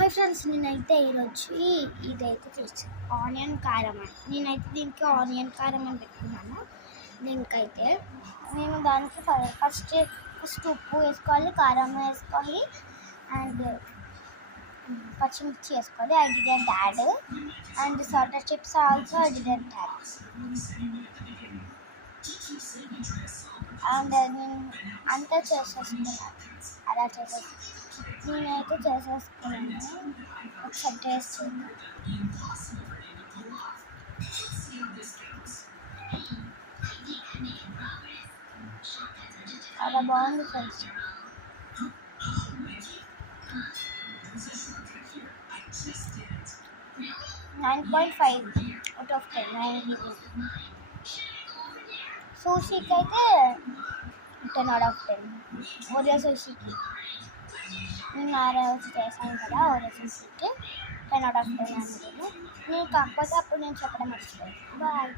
Hi friends, నేనైతే ఈరోజు ఇదైతే చేస్తాను ఆనియన్ కారం అని. నేనైతే దీనికి ఆనియన్ కారం అని పెట్టుకున్నాను. దీనికైతే నేను దానికి ఫస్ట్ ఉప్పు వేసుకోవాలి, కారం వేసుకోవాలి అండ్ పచ్చిమిర్చి వేసుకోవాలి. I didn't add and salt chips also I didn't add. And నేను అంతా చేసేసుకున్నాను. అలా నేనైతే చేసేసుకున్నాను. ఒకసారి టేస్ట్ చేద్దాం. చాలా బాగుంది ఫ్రెండ్స్. 9.5 అవుట్ ఆఫ్ 10. 9 సూషీకి అయితే 10 అవుట్ ఆఫ్ 10. ఒరియో సూషీకి నేను ఆ రోజు చేశాను కదా, ఒరియో సూషీకి 10 అవుట్ ఆఫ్ 10 అనేది. నేను కాకపోతే అప్పుడు నేను చెప్పడం మర్చిపోయాను. బాయ్.